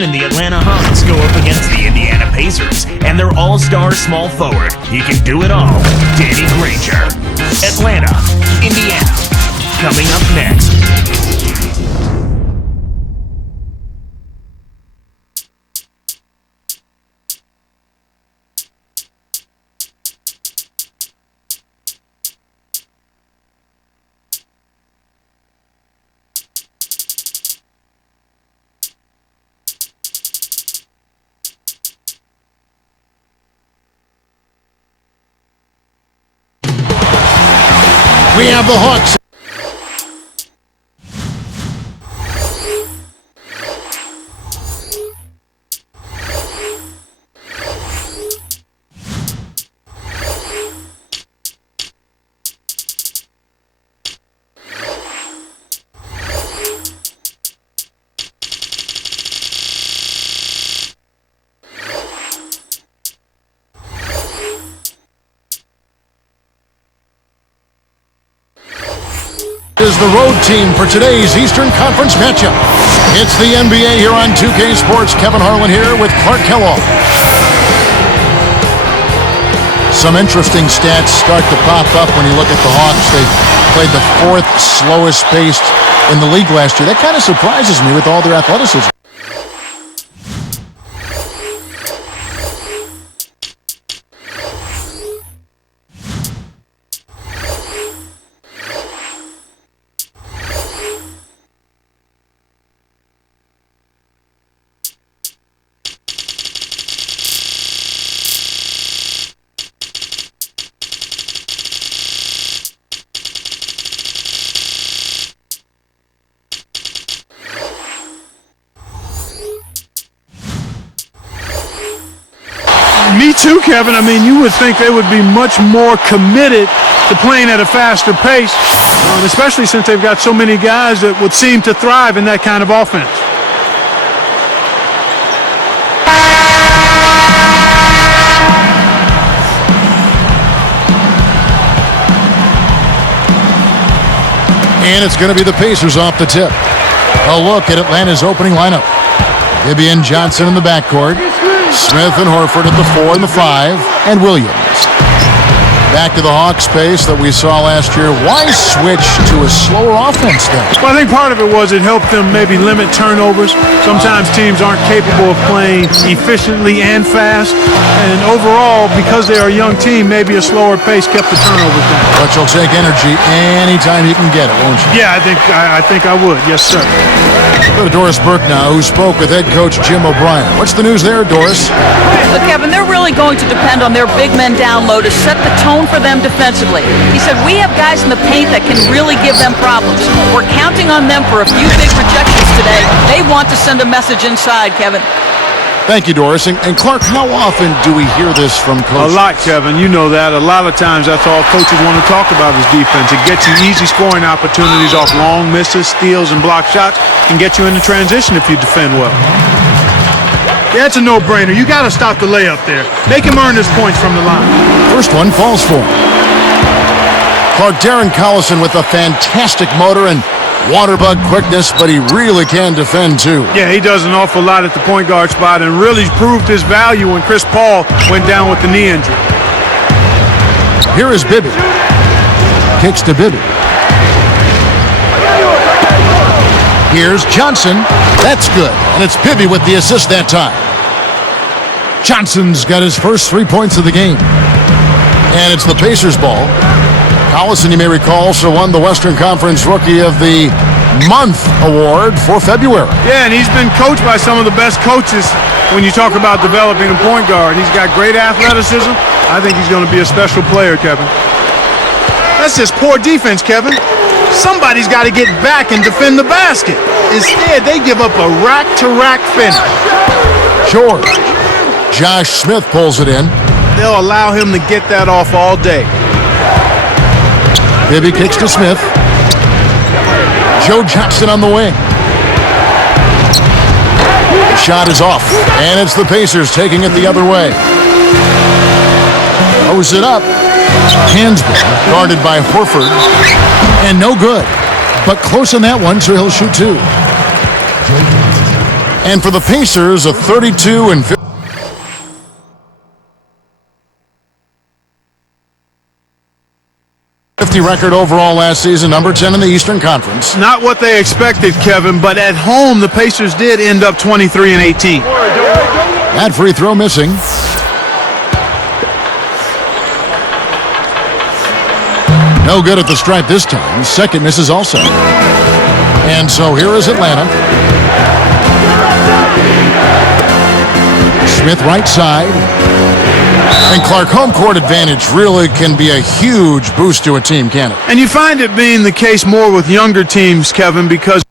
And the Atlanta Hawks go up against the Indiana Pacers and their all-star small forward. He can do it all, Danny Granger. Atlanta, Indiana. Coming up next. We have the Hawks. Is the road team for today's Eastern Conference matchup. It's the NBA here on 2K Sports. Kevin Harlan here with Clark Kellogg. Some interesting stats start to pop up when you look at the Hawks. They played the 4th slowest paced in the league last year. That kind of surprises me with all their athleticism. Me too, Kevin. I mean, you would think they would be much more committed to playing at a faster pace, especially since they've got so many guys that would seem to thrive in that kind of offense. And it's going to be the Pacers off the tip. A look at Atlanta's opening lineup. Gibby and Johnson in the backcourt. Smith and Horford at the 4 and the 5, and Williams. Back to the Hawks pace that we saw last year. Why switch to a slower offense then? Well, I think part of it was it helped them maybe limit turnovers. Sometimes teams aren't capable of playing efficiently and fast. And overall, because they're a young team, maybe a slower pace kept the turnovers down. But you'll take energy anytime you can get it, won't you? Yeah, I think I would. Yes, sir. Go to Doris Burke now, who spoke with head coach Jim O'Brien. What's the news there, Doris? But Kevin, they're really going to depend on their big men down low to set the tone for them defensively. He said, we have guys in the paint that can really give them problems. We're counting on them for a few big rejections today. They want to send a message inside, Kevin. Thank you, Doris. And Clark, how often do we hear this from coaches? A lot, Kevin. You know that. A lot of times that's all coaches want to talk about is defense. It gets you easy scoring opportunities off long misses, steals, and block shots, and get you into transition if you defend well. Yeah, it's a no-brainer. You got to stop the layup there. Make him earn his points from the line. First one falls for him. Clark, Darren Collison with a fantastic motor and waterbug quickness, but he really can defend too. Yeah, he does an awful lot at the point guard spot and really proved his value when Chris Paul went down with the knee injury. Here is Bibby. Kicks to Bibby. Here's Johnson. That's good. And it's Bibby with the assist that time. Johnson's got his first 3 points of the game. And it's the Pacers ball. Collison, you may recall, also won the Western Conference Rookie of the Month award for February. Yeah, and he's been coached by some of the best coaches when you talk about developing a point guard. He's got great athleticism. I think he's going to be a special player, Kevin. That's just poor defense, Kevin. Somebody's got to get back and defend the basket. Instead, they give up a rack-to-rack finish. George. Josh Smith pulls it in. They'll allow him to get that off all day. Bibby kicks to Smith. Joe Johnson on the wing. Shot is off, and it's the Pacers taking it the other way. Throws it up. Hansbrough guarded by Horford, and no good. But close on that one, so he'll shoot two. And for the Pacers, a 32-50 record overall last season, number 10 in the Eastern Conference. Not what they expected, Kevin, but at home, the Pacers did end up 23-18. That free throw missing. No good at the stripe this time. Second misses also. And so here is Atlanta. Smith right side. And Clark, home court advantage really can be a huge boost to a team, can it? And you find it being the case more with younger teams, Kevin, because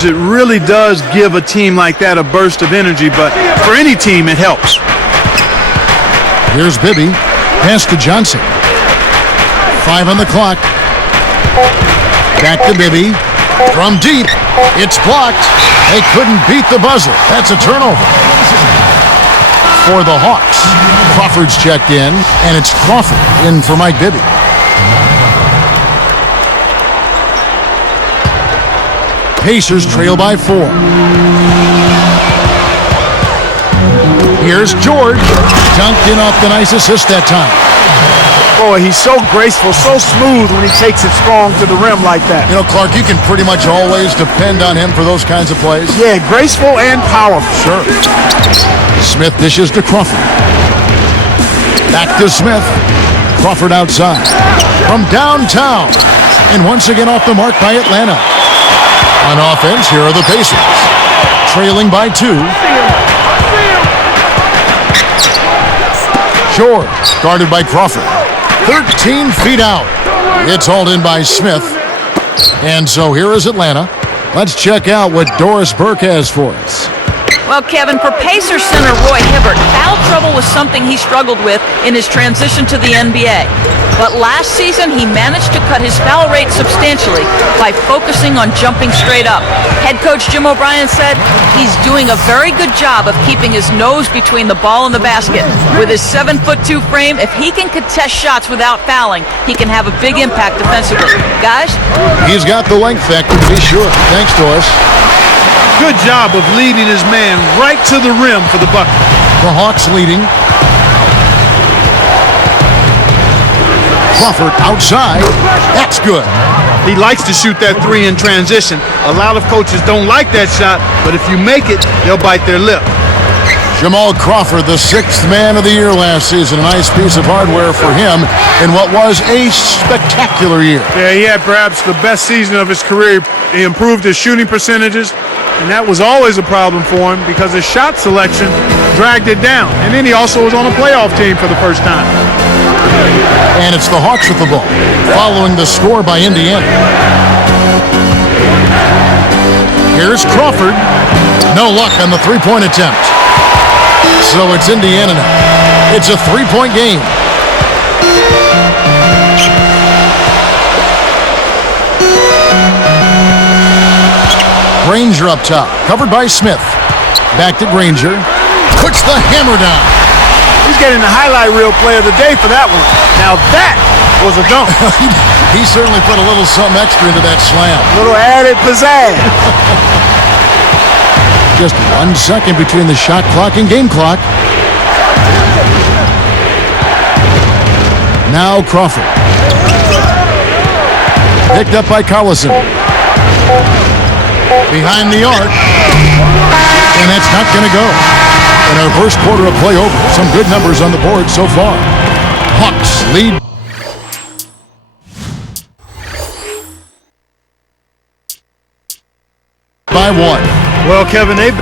it really does give a team like that a burst of energy, but for any team, it helps. Here's Bibby. Pass to Johnson. 5 on the clock. Back to Bibby. From deep. It's blocked. They couldn't beat the buzzer. That's a turnover. For the Hawks. Crawford's checked in, and it's Crawford in for Mike Bibby. Pacers trail by 4. Here's George. Dunked in off the nice assist that time. Boy, he's so graceful, so smooth when he takes it strong to the rim like that. You know, Clark, you can pretty much always depend on him for those kinds of plays. Yeah, graceful and powerful. Sure. Smith dishes to Crawford. Back to Smith. Crawford outside. From downtown. And once again off the mark by Atlanta. On offense, here are the Pacers. Trailing by 2. George, guarded by Crawford. 13 feet out. It's hauled in by Smith. And so here is Atlanta. Let's check out what Doris Burke has for us. Well, Kevin, for Pacers center Roy Hibbert, foul trouble was something he struggled with in his transition to the NBA. But last season, he managed to cut his foul rate substantially by focusing on jumping straight up. Head coach Jim O'Brien said he's doing a very good job of keeping his nose between the ball and the basket. With his 7'2" frame, if he can contest shots without fouling, he can have a big impact defensively. Guys? He's got the length factor to be sure. Thanks, Doris. Good job of leading his man right to the rim for the bucket. The Hawks leading. Crawford outside. That's good. He likes to shoot that 3 in transition. A lot of coaches don't like that shot, but if you make it, they'll bite their lip. Jamal Crawford, the 6th man of the year last season. A nice piece of hardware for him in what was a spectacular year. Yeah, he had perhaps the best season of his career. He improved his shooting percentages, and that was always a problem for him because his shot selection dragged it down. And then he also was on a playoff team for the first time. And it's the Hawks with the ball, following the score by Indiana. Here's Crawford. No luck on the three-point attempt. So it's Indiana now. It's a three-point game. Granger up top, covered by Smith. Back to Granger. Puts the hammer down. He's getting the highlight reel player of the day for that one. Now that was a dunk. He certainly put a little something extra into that slam. Little added pizzazz. Just 1 second between the shot clock and game clock. Now Crawford. Picked up by Collison. Behind the arc. And that's not going to go. In our first quarter of play over, some good numbers on the board so far. Hawks lead by 1. Well, Kevin, they've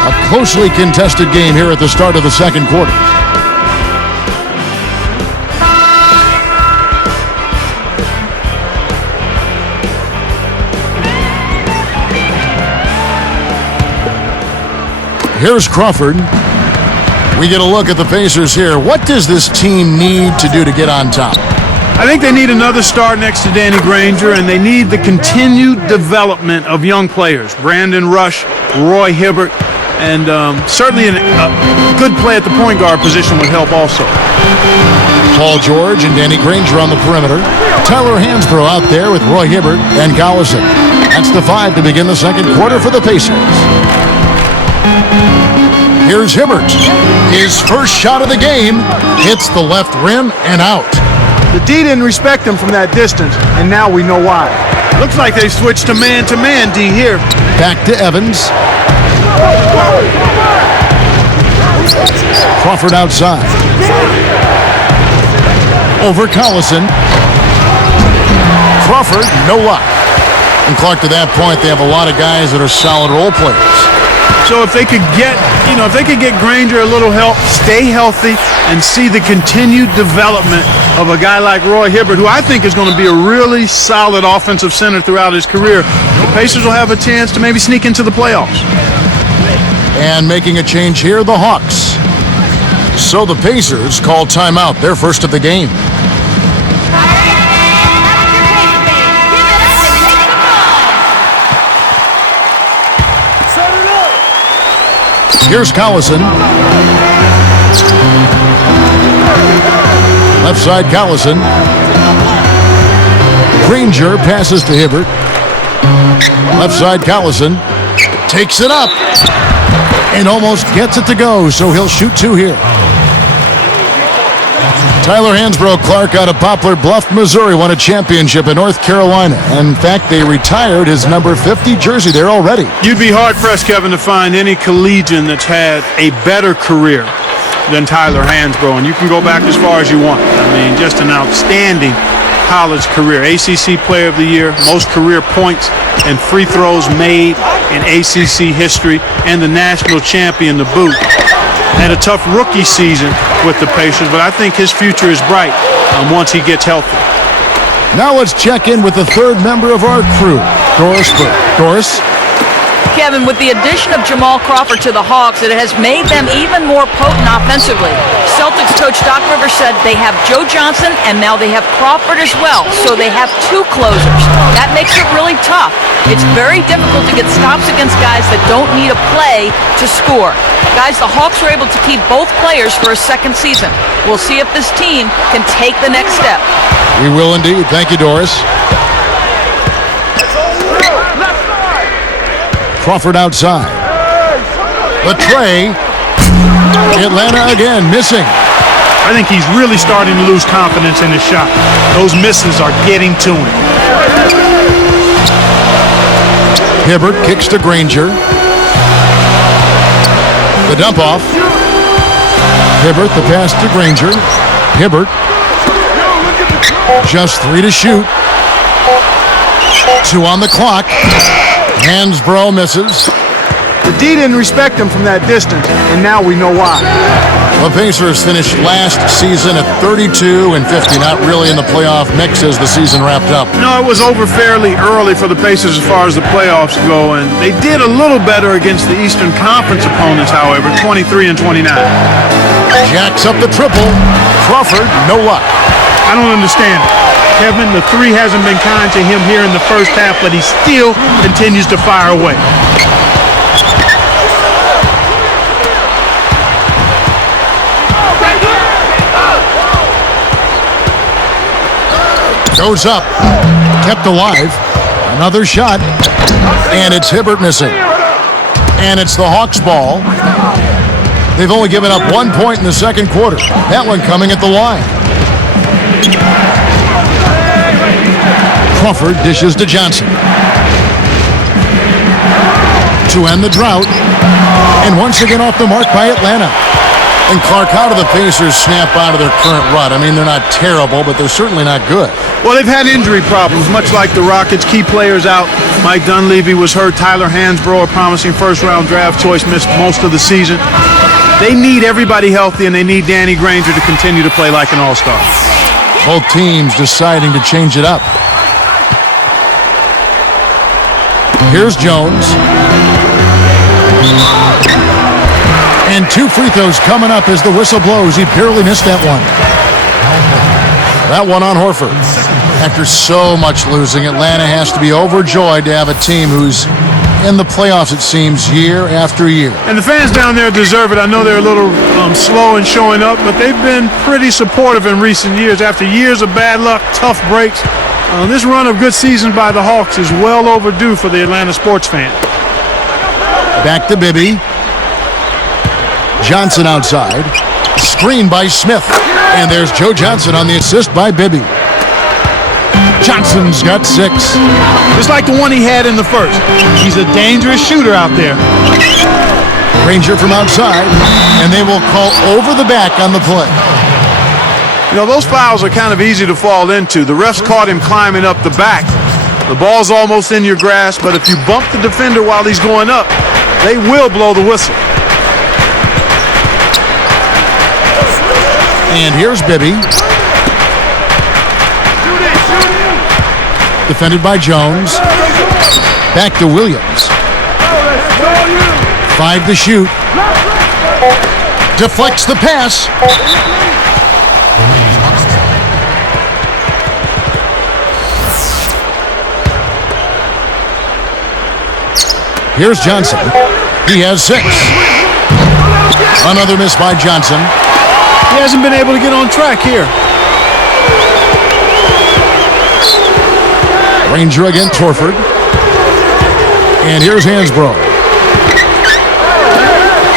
a closely contested game here at the start of the second quarter. Here's Crawford. We get a look at the Pacers here. What does this team need to do to get on top? I think they need another star next to Danny Granger, and they need the continued development of young players. Brandon Rush, Roy Hibbert, and certainly a good play at the point guard position would help also. Paul George and Danny Granger on the perimeter. Tyler Hansbrough out there with Roy Hibbert and Collison. That's the 5 to begin the second quarter for the Pacers. Here's Hibbert. His first shot of the game hits the left rim and out. The D didn't respect him from that distance, and now we know why. Looks like they switched to man-to-man D here. Back to Evans. Crawford outside. Over Collison. Crawford, no luck. And Clark, to that point, they have a lot of guys that are solid role players. So if they could get, if they could get Granger a little help, stay healthy, and see the continued development of a guy like Roy Hibbert, who I think is going to be a really solid offensive center throughout his career, the Pacers will have a chance to maybe sneak into the playoffs. And making a change here, the Hawks. So the Pacers call timeout, their first of the game. Here's Collison. Left side Collison. Granger passes to Hibbert. Left side Collison. Takes it up. And almost gets it to go, so he'll shoot 2 here. Tyler Hansbrough Clark out of Poplar Bluff, Missouri, won a championship in North Carolina. In fact, they retired his number 50 jersey there already. You'd be hard-pressed, Kevin, to find any collegian that's had a better career than Tyler Hansbrough, and you can go back as far as you want. I mean, just an outstanding college career. ACC Player of the Year, most career points and free throws made in ACC history, and the national champion to boot. Had a tough rookie season with the Pacers, but I think his future is bright once he gets healthy. Now let's check in with the third member of our crew, Doris Burke. Doris? Kevin, with the addition of Jamal Crawford to the Hawks, it has made them even more potent offensively. Celtics coach Doc Rivers said they have Joe Johnson, and now they have Crawford as well, so they have 2 closers. That makes it really tough. It's very difficult to get stops against guys that don't need a play to score. Guys, the Hawks were able to keep both players for a second season. We'll see if this team can take the next step. We will indeed. Thank you, Doris. Crawford outside. The tray. Atlanta again missing. I think he's really starting to lose confidence in his shot. Those misses are getting to him. Hibbert kicks to Granger. The dump off. Hibbert, the pass to Granger. Hibbert. Just 3 to shoot. 2 on the clock. Hansbrough misses. The D didn't respect him from that distance, and now we know why. The Pacers finished last season at 32-50, not really in the playoff mix as the season wrapped up. No, it was over fairly early for the Pacers as far as the playoffs go, and they did a little better against the Eastern Conference opponents, however, 23-29. Jacks up the triple. Crawford, no luck. I don't understand it. Kevin, the 3 hasn't been kind to him here in the first half, but he still continues to fire away. Goes up. Kept alive. Another shot. And it's Hibbert missing. And it's the Hawks' ball. They've only given up 1 point in the second quarter. That one coming at the line. Crawford dishes to Johnson. To end the drought. And once again off the mark by Atlanta. And Clark, how do the Pacers snap out of their current rut? I mean, they're not terrible, but they're certainly not good. Well, they've had injury problems, much like the Rockets. Key players out. Mike Dunleavy was hurt. Tyler Hansbrough, a promising first-round draft choice, missed most of the season. They need everybody healthy, and they need Danny Granger to continue to play like an all-star. Both teams deciding to change it up. Here's Jones. And 2 free throws coming up as the whistle blows. He barely missed that one. That one on Horford. After so much losing, Atlanta has to be overjoyed to have a team who's in the playoffs, it seems, year after year. And the fans down there deserve it. I know they're a little slow in showing up, but they've been pretty supportive in recent years. After years of bad luck, tough breaks, this run of good seasons by the Hawks is well overdue for the Atlanta sports fan. Back to Bibby. Johnson outside. Screen by Smith. And there's Joe Johnson on the assist by Bibby. Johnson's got 6. Just like the one he had in the first. He's a dangerous shooter out there. Granger from outside, and they will call over the back on the play. You know, those fouls are kind of easy to fall into. The refs caught him climbing up the back. The ball's almost in your grasp, but if you bump the defender while he's going up, they will blow the whistle. And here's Bibby. Defended by Jones. Back to Williams. 5 to shoot. Deflects the pass. Here's Johnson. He has 6. Another miss by Johnson. He hasn't been able to get on track here. Granger against Horford. And here's Hansbrough.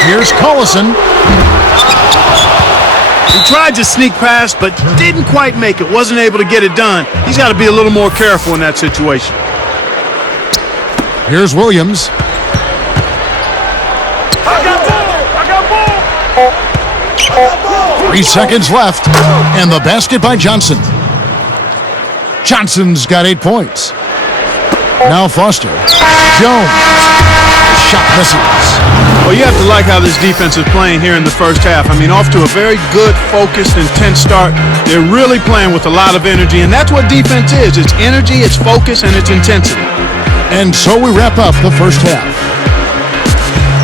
Here's Collison. He tried to sneak past, but didn't quite make it. Wasn't able to get it done. He's got to be a little more careful in that situation. Here's Williams. I got ball. 3 seconds left. And the basket by Johnson. Johnson's got 8 points. Now Foster. Jones. Shot misses. Well, you have to like how this defense is playing here in the first half. I mean, off to a very good, focused, intense start. They're really playing with a lot of energy, and that's what defense is. It's energy, it's focus, and it's intensity. And so we wrap up the first half.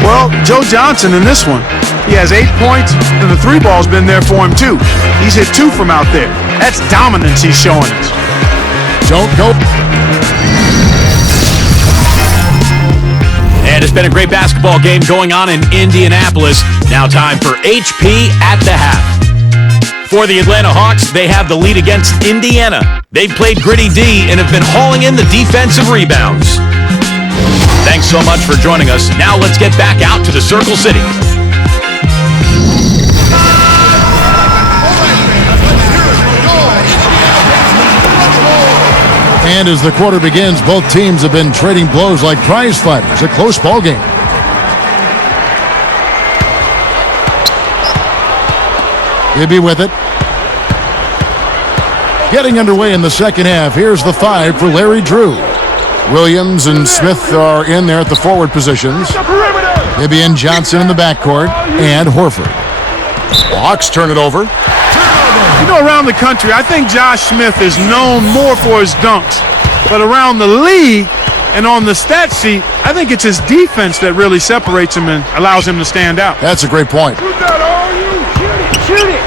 Well, Joe Johnson in this one, he has 8 points, and the 3 ball's been there for him, too. He's hit 2 from out there. That's dominance he's showing us. Don't go. And it's been a great basketball game going on in Indianapolis. Now time for HP at the half. For the Atlanta Hawks, they have the lead against Indiana. They've played gritty D and have been hauling in the defensive rebounds. Thanks so much for joining us. Now let's get back out to the Circle City. And as the quarter begins, both teams have been trading blows like prize fighters. A close ball game. Gibby with it. Getting underway in the second half. Here's the 5 for Larry Drew. Williams and Smith are in there at the forward positions. Gibby and Johnson in the backcourt. And Horford. The Hawks turn it over. You know, around the country, I think Josh Smith is known more for his dunks. But around the league and on the stat sheet, I think it's his defense that really separates him and allows him to stand out. That's a great point. Shoot that, all you! Shoot it!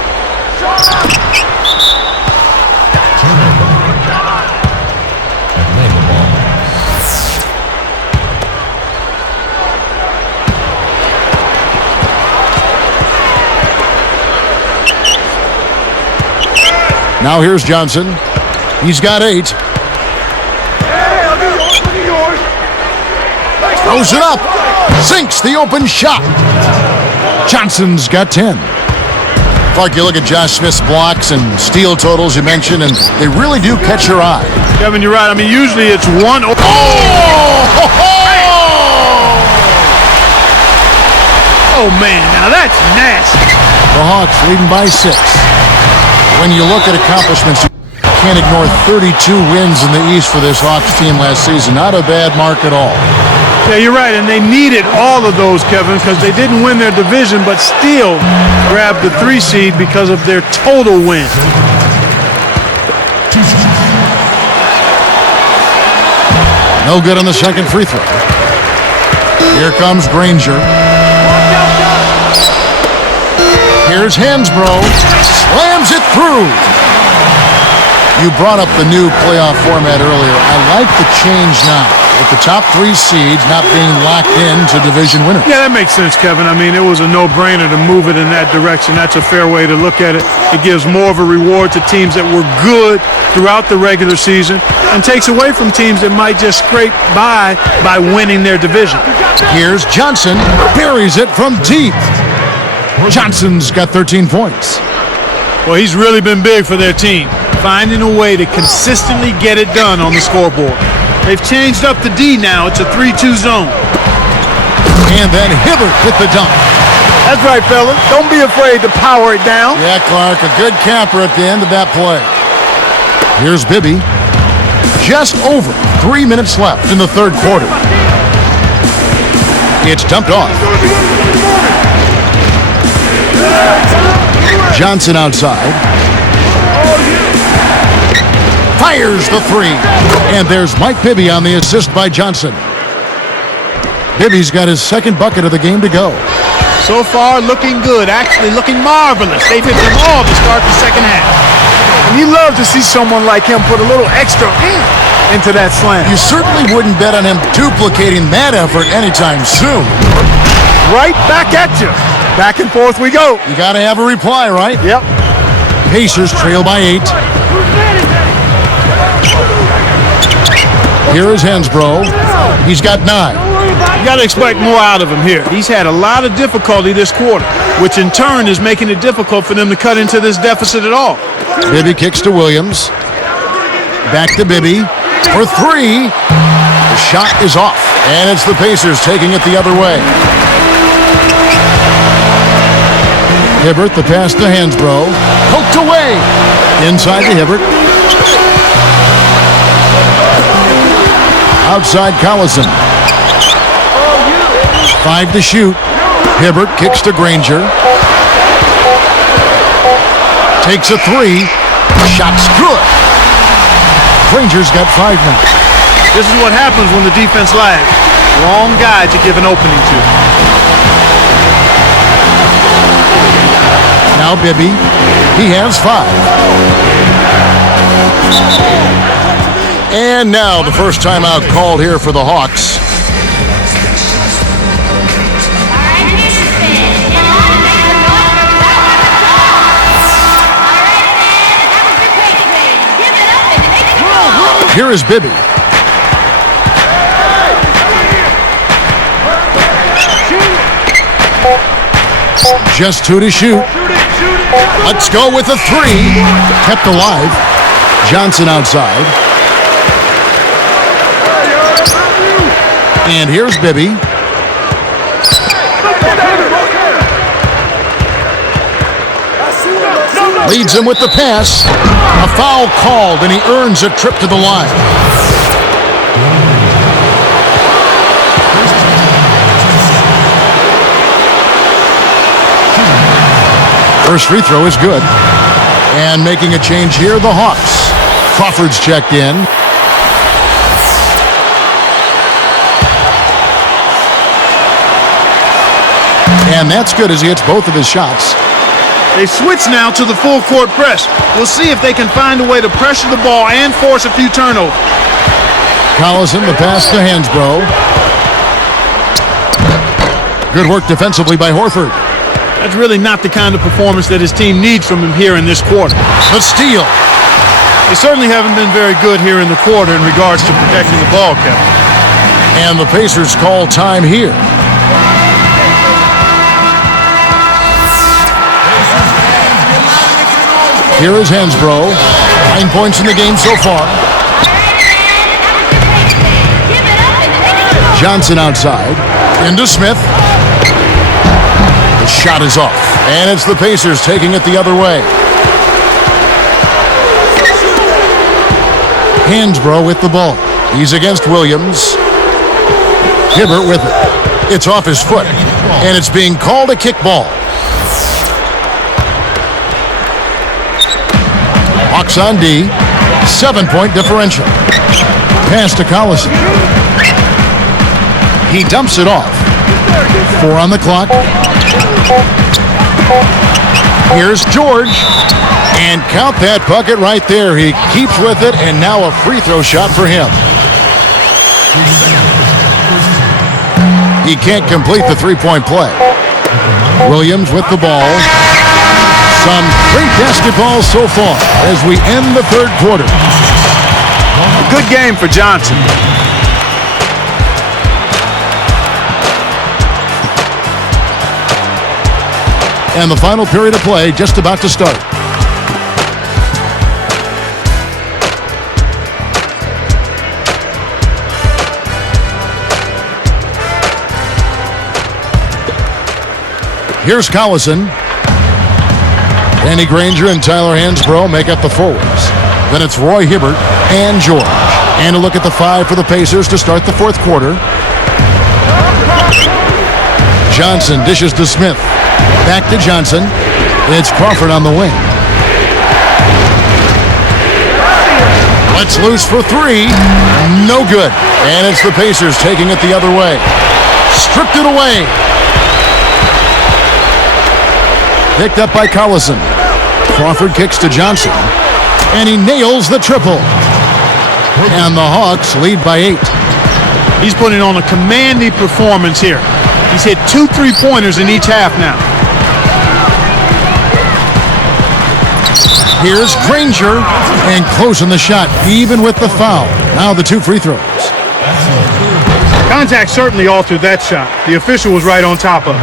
Now here's Johnson. He's got 8. Throws it up. Sinks the open shot. Johnson's got 10. Clark, you look at Josh Smith's blocks and steal totals you mentioned, and they really do catch your eye. Kevin, you're right. I mean, usually it's one. Oh! Oh, man, now that's nasty. The Hawks leading by 6. When you look at accomplishments, you can't ignore 32 wins in the East for this Hawks team last season. Not a bad mark at all. Yeah, you're right, and they needed all of those, Kevin, because they didn't win their division, but still grabbed the 3 seed because of their total win. No good on the second free throw. Here comes Granger. Here's Hansbrough. Slams it through. You brought up the new playoff format earlier. I like the change now, with the top 3 seeds not being locked into division winners. Yeah, that makes sense, Kevin. I mean, it was a no-brainer to move it in that direction. That's a fair way to look at it. It gives more of a reward to teams that were good throughout the regular season and takes away from teams that might just scrape by winning their division. Here's Johnson. Buries it from deep. Johnson's got 13 points. Well, he's really been big for their team, finding a way to consistently get it done on the scoreboard. They've changed up the D now. It's a 3-2 zone. And then Hibbert with the dunk. That's right, fella. Don't be afraid to power it down. Yeah, Clark, a good capper at the end of that play. Here's Bibby. Just over 3 minutes left in the third quarter. It's dumped off. Johnson outside. Fires the 3. And there's Mike Bibby on the assist by Johnson. Bibby's got his second bucket of the game to go. So far, looking good. Actually, looking marvelous. They've hit them all to start the second half. And you love to see someone like him put a little extra into that slam. You certainly wouldn't bet on him duplicating that effort anytime soon. Right back at you. Back and forth we go. You got to have a reply, right? Yep. Pacers trail by 8. Here is Hansbrough. He's got 9. You got to expect more out of him here. He's had a lot of difficulty this quarter, which in turn is making it difficult for them to cut into this deficit at all. Bibby kicks to Williams. Back to Bibby for 3. The shot is off, and it's the Pacers taking it the other way. Hibbert, the pass to Hansbrough. Poked away. Inside to Hibbert. Outside Collison. 5 to shoot. Hibbert kicks to Granger. Takes a 3. Shot's good. Granger's got 5 now. This is what happens when the defense lags. Wrong guy to give an opening to. Now Bibby. He has 5. And now the first timeout called here for the Hawks. Here is Bibby. Just 2 to shoot. Let's go with a 3. Kept alive. Johnson outside. And here's Bibby. Leads him with the pass. A foul called, and he earns a trip to the line. First free throw is good. And making a change here, the Hawks. Crawford's checked in. And that's good as he hits both of his shots. They switch now to the full court press. We'll see if they can find a way to pressure the ball and force a few turnovers. Collison, the pass to Hansbrough. Good work defensively by Horford. That's really not the kind of performance that his team needs from him here in this quarter. The steal. They certainly haven't been very good here in the quarter in regards to protecting the ball, Kevin. And the Pacers call time here. Here is Hansbrough. 9 points in the game so far. Johnson outside. Into Smith. The shot is off. And it's the Pacers taking it the other way. Hansbrough with the ball. He's against Williams. Hibbert with it. It's off his foot. And it's being called a kickball. Hawks on D. 7-point differential. Pass to Collison. He dumps it off. 4 on the clock. Here's George. And count that bucket right there. He keeps with it, and now a free throw shot for him. He can't complete the three-point play. Williams with the ball. Some great basketball so far as we end the third quarter. A good game for Johnson. And the final period of play just about to start. Here's Collison. Danny Granger and Tyler Hansbrough make up the forwards. Then it's Roy Hibbert and George. And a look at the five for the Pacers to start the fourth quarter. Johnson dishes to Smith. Back to Johnson. It's Crawford on the wing. Let's loose for three. No good. And it's the Pacers taking it the other way. Stripped it away. Picked up by Collison. Crawford kicks to Johnson. And he nails the triple. And the Hawks lead by 8. He's putting on a commanding performance here. He's hit 2 3-pointers in each half now. Here's Granger. And closing the shot, even with the foul. Now the 2 free throws. Contact certainly altered that shot. The official was right on top of it.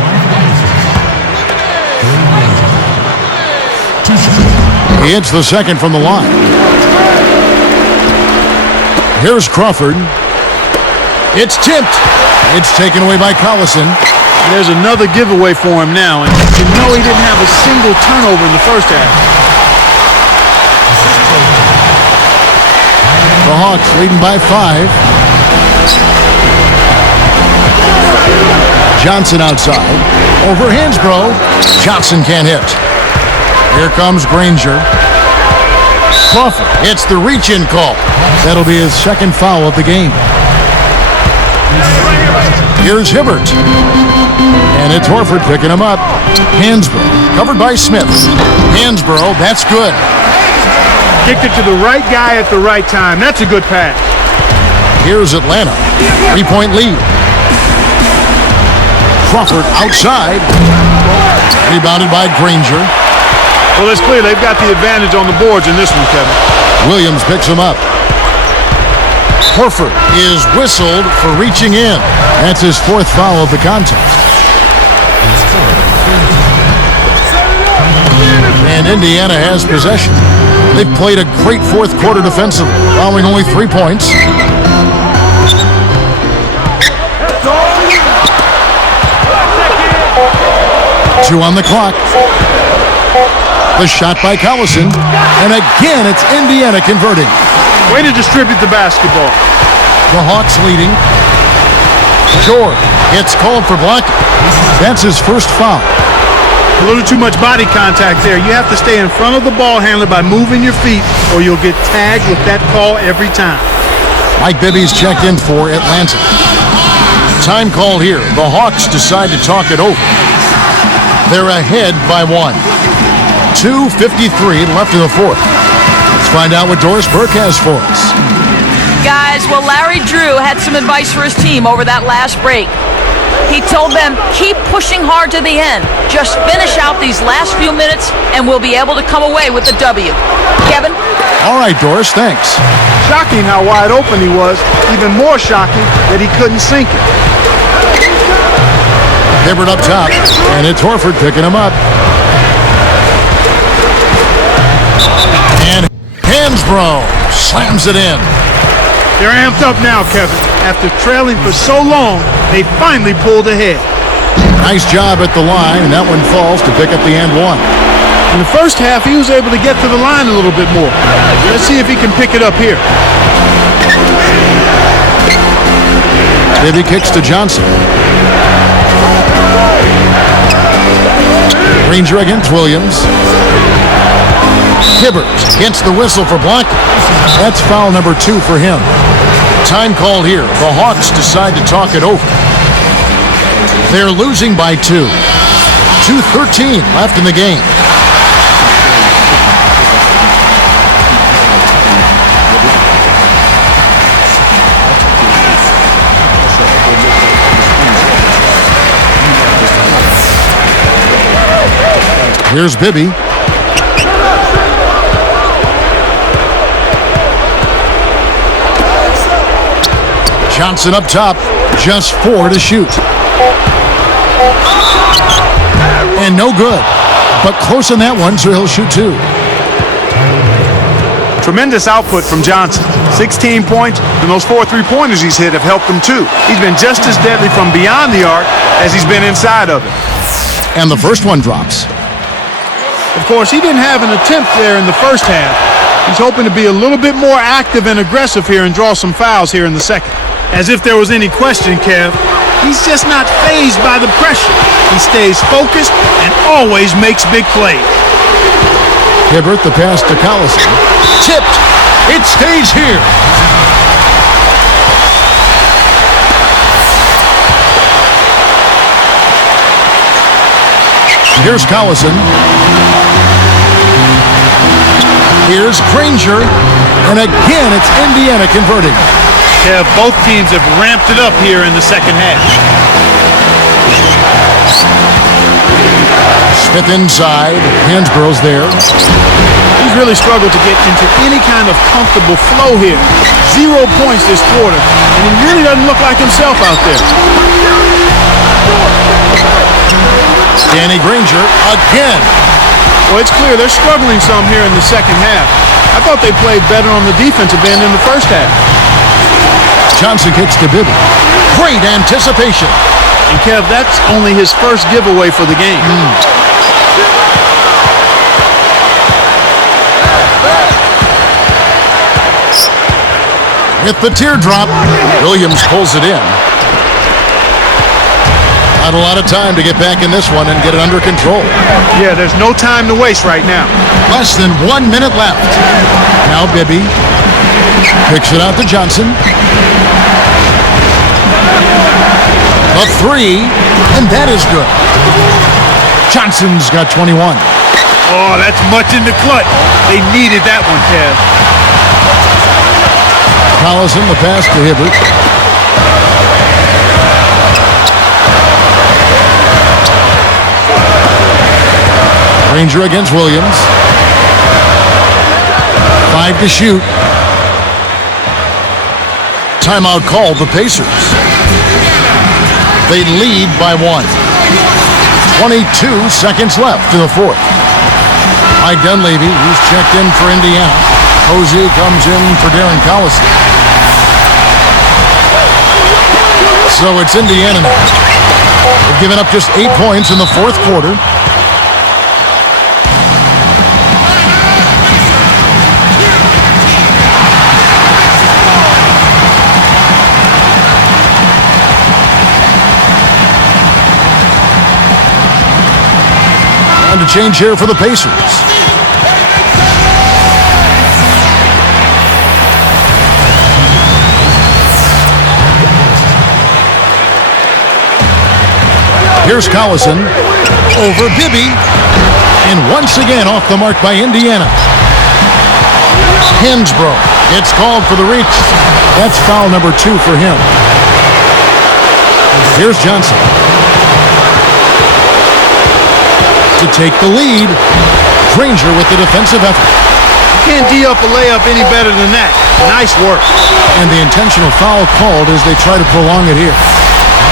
He hits the second from the line. Here's Crawford. It's tipped. It's taken away by Collison. There's another giveaway for him now, and you know he didn't have a single turnover in the first half. The Hawks leading by 5. Johnson outside. Over Hansbrough. Johnson can't hit. Here comes Granger. Crawford hits the reach-in call. That'll be his second foul of the game. Here's Hibbert. And it's Horford picking him up. Hansbrough covered by Smith. Hansbrough, that's good. Kicked it to the right guy at the right time. That's a good pass. Here's Atlanta. 3-point lead. Crawford outside. Rebounded by Granger. Well, it's clear they've got the advantage on the boards in this one, Kevin. Williams picks him up. Horford is whistled for reaching in. That's his 4th foul of the contest. And Indiana has possession. They've played a great fourth quarter defensively, allowing only 3 points. Two on the clock. The shot by Collison. And again, it's Indiana converting. Way to distribute the basketball. The Hawks leading. George gets called for blocking. That's his first foul. A little too much body contact there. You have to stay in front of the ball handler by moving your feet, or you'll get tagged with that call every time. Mike Bibby's checked in for Atlanta. Time called here. The Hawks decide to talk it over. They're ahead by 1. 2:53 left in the fourth. Let's find out what Doris Burke has for us. Guys, well, Larry Drew had some advice for his team over that last break. He told them, keep pushing hard to the end. Just finish out these last few minutes, and we'll be able to come away with the W. Kevin? All right, Doris, thanks. Shocking how wide open he was. Even more shocking that he couldn't sink it. Hibbert up top, and it's Horford picking him up. And Hansbrough slams it in. They're amped up now, Kevin. After trailing for so long, they finally pulled ahead. Nice job at the line, and that one falls to pick up the and one. In the first half, he was able to get to the line a little bit more. Let's see if he can pick it up here. Bibby kicks to Johnson. Granger against Williams. Hibbert gets the whistle for blocking. That's foul number 2 for him. Time called here. The Hawks decide to talk it over. They're losing by 2. 2:13 left in the game. Here's Bibby. Johnson up top, just 4 to shoot. And no good, but close on that one, so he'll shoot 2. Tremendous output from Johnson. 16 points, and those 4 3-pointers he's hit have helped him too. He's been just as deadly from beyond the arc as he's been inside of it. And the first one drops. Of course, he didn't have an attempt there in the first half. He's hoping to be a little bit more active and aggressive here and draw some fouls here in the second. As if there was any question, Kev, he's just not fazed by the pressure. He stays focused and always makes big plays. Hibbert, the pass to Collison. Tipped. It stays here. Here's Collison. Here's Granger. And again, it's Indiana converting. Kev, both teams have ramped it up here in the second half. Smith inside. Hansborough's there. He's really struggled to get into any kind of comfortable flow here. 0 points this quarter, and he really doesn't look like himself out there. Danny Granger again. Well, it's clear they're struggling some here in the second half. I thought they played better on the defensive end in the first half. Johnson kicks to Bibby. Great anticipation. And Kev, that's only his first giveaway for the game. With the teardrop, Williams pulls it in. Not a lot of time to get back in this one and get it under control. Yeah, there's no time to waste right now. Less than 1 minute left. Now Bibby picks it out to Johnson. A 3, and that is good. Johnson's got 21. Oh, that's much in the clutch. They needed that one, Kev. Collison, the pass to Hibbert. Granger against Williams. 5 to shoot. Timeout called the Pacers. They lead by 1. 22 seconds left to the fourth. Mike Dunleavy, who's checked in for Indiana. Posey comes in for Darren Collison. So it's Indiana now. They've given up just 8 points in the fourth quarter. And to change here for the Pacers. Here's Collison over Bibby, and once again off the mark by Indiana. Hansbrough gets called for the reach. That's foul number 2 for him. Here's Johnson to take the lead. Granger with the defensive effort. Can't D up a layup any better than that. Nice work. And the intentional foul called as they try to prolong it here.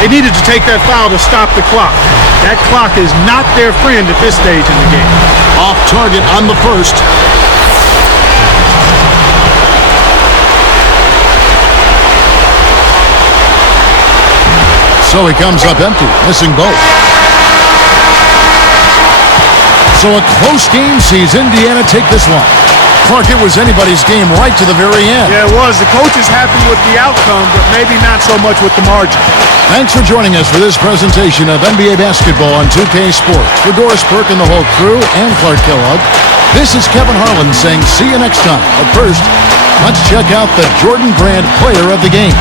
They needed to take that foul to stop the clock. That clock is not their friend at this stage in the game. Off target on the first. So he comes up empty, missing both. So a close game sees Indiana take this one. Clark, it was anybody's game right to the very end. Yeah, it was. The coach is happy with the outcome, but maybe not so much with the margin. Thanks for joining us for this presentation of NBA basketball on 2K Sports. For Doris Burke and the whole crew and Clark Kellogg, this is Kevin Harlan saying see you next time. But first, let's check out the Jordan Brand Player of the Game.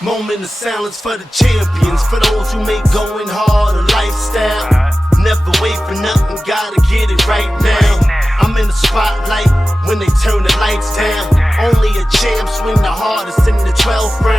Moment of silence for the champions, for those who make going hard a lifestyle. Never wait for nothing, gotta get it right now. I'm in the spotlight when they turn the lights down. Only a champ swing the hardest in the 12th round.